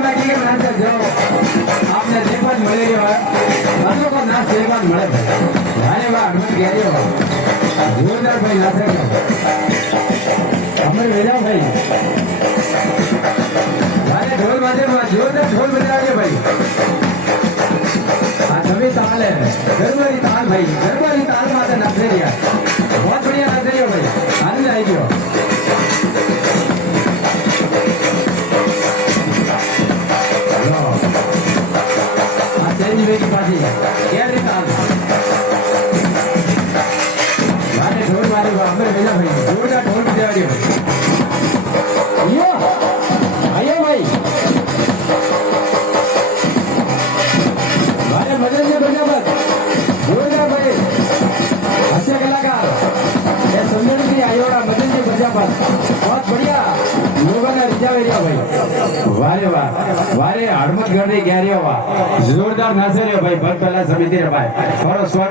मैं ठीक है नाच जाओ आपने देखा मिले बंदों को नाच देखा मिले अरे वाह हनुमान गहरी हो जोरदार भाई नाच रहे हमारे भेजा भाई अरे ढोल बजे जोरदार ढोल बजा रहे भाई हाँ सभी ताल है गरबारी ताल भाई गरबारी ताल माते नाच रही है बहुत बढ़िया नाच रही हो भाई आनंद आएगी हो की बाजी क्या रे ताल मारे ढोल मारे हमें भेजा भाई जोरदार ढोल बजा रही हो यो आइए भाई मारे मदन जी बजा मत जोरदार भाई हास्य कलाकार ये सुंदर जी आयोड़ा मदन जी बजा मत बहुत बढ़िया लोगों ने रिझावे रिया भाई वारे वाह वारे हड़मत गढ़ी गहरी वाह जोरदार नाचे भाई बहुत पहला समिति रे भाई थोड़ा स्वागत